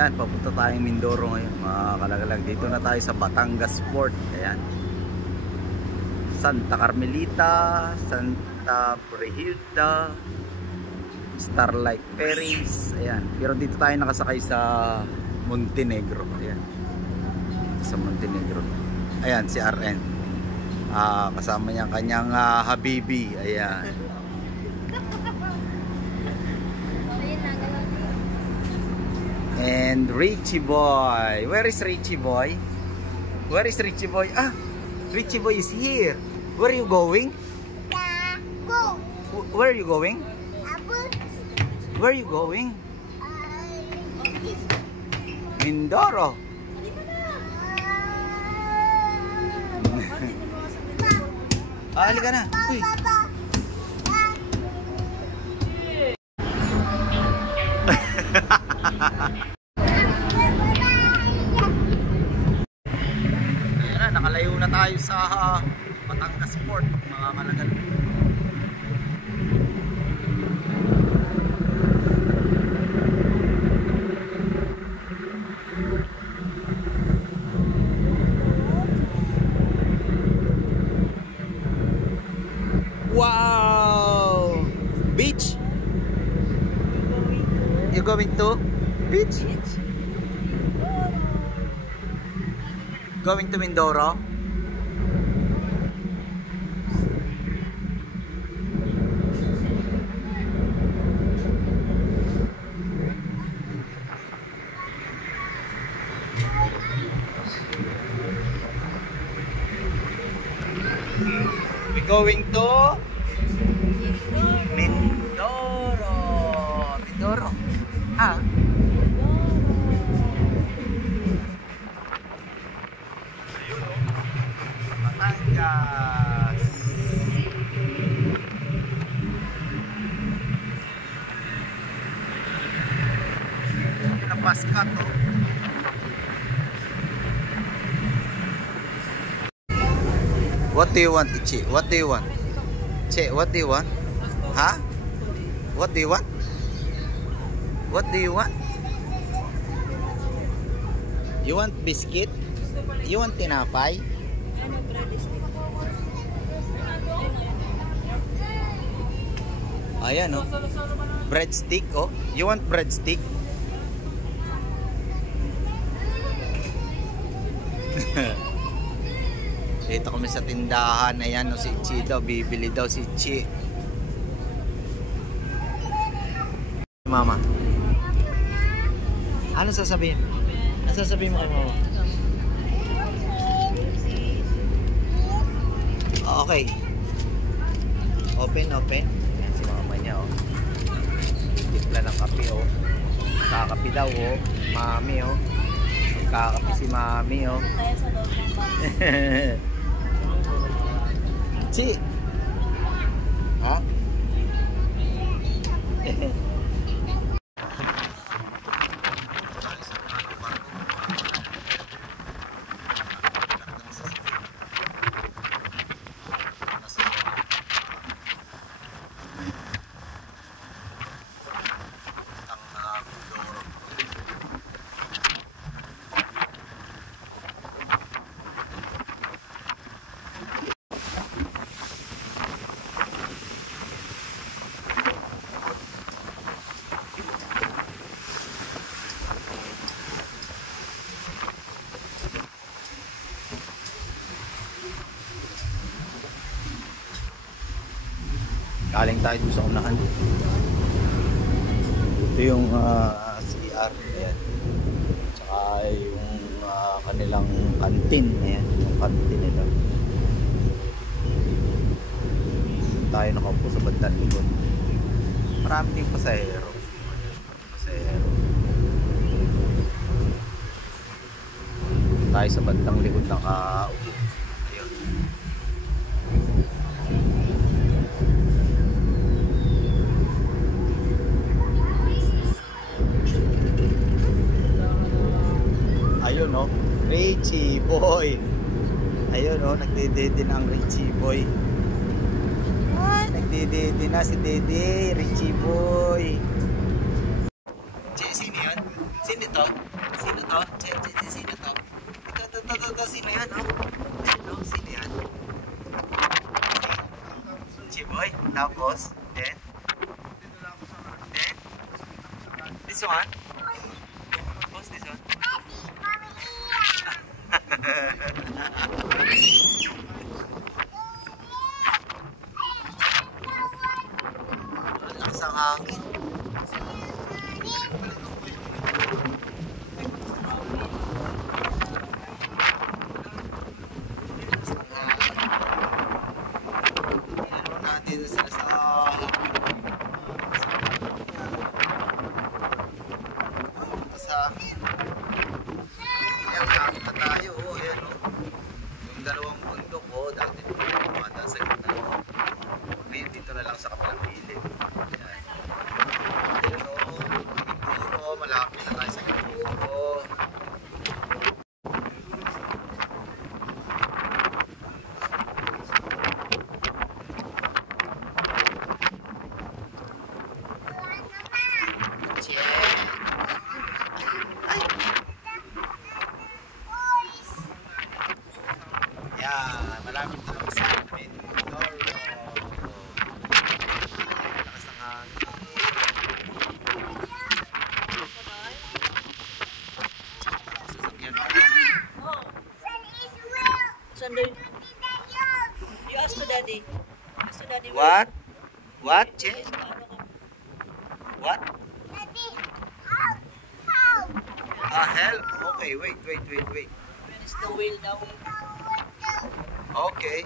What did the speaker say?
Yan, papunta tayong Mindoro ngayon mga kalagalag. Dito na tayo sa Batangas Port. Ayan, Santa Carmelita, Santa Brigida, Starlight Ferries. Ayan, pero dito tayo nakasakay sa Montenegro. Ayan, sa Montenegro. Ayan si RN, kasama niya kanyang habibi. Ayan. And Richie Boy. Where is Richie Boy? Where is Richie Boy? Ah, Richie Boy is here. Where are you going? Where are you going? Where are you going? Mindoro. Halika na. Uy. Ayan na, nakalayo na tayo sa Batangas Port mga kalagal. Wow! Beach? You going to beach? Going to Mindoro? We going to Mindoro. Mindoro. Ah. Batangas. Napas ka to. What do you want, Ichi? What do you want? Che, what do you want? Huh? What do you want? What do you want? You want biscuit? You want tinapay? Ayan, oh. Breadstick, oh. You want breadstick? Dito kami sa tindahan. Ayan, no, si Ichi daw. Bibili daw si Ichi. Mama, ano sasabihin? Ano sasabihin mo kay mama? Okay. Open, open. Ayan si mama niya, oh. Tipla ng kape, oh. Kakapi daw, oh. Mami, oh. Kakapi si mami, oh. Chi. Ha? Galing tayo doon sa unahan. Ito yung CR. Ayan. Tsaka yung kanilang kantin. Ayan, yung kantin nila. Tayo nakaupo sa bandang likod. Marami ding pasahero. Tayo sa bandang likod nakaupo. Ayun, no? Richie Boy. Ayun, no? Nagdidede na ang Richie Boy. Ay, nagdidede na si Dede. Richie Boy. Sino yan? Sino to? Sino to? Sino to? Ito, sino yan, oh? Ayan, oh, sino yan? Chiboy, tapos, then, this one? What's this one? Ang lakas ang hangin. Dito sila sa amin. Ayan, nakakit na tayo. Ayan, oh. Yung dalawang bundok, oh. Dati kumanda sa gitna. Ngayon, dito na lang sa kapilang pilit. Ayan. Ayan, oh. Mindoro, malapit na tayo sa Mindoro. Yeah, malapit na lang sa Mindoro. Lakas ng hangin. Sasakyan ako. Sunday. You ask to daddy. Ask to daddy. What? What, Che? What? Help? Okay, wait. When is the wheel now? Okay.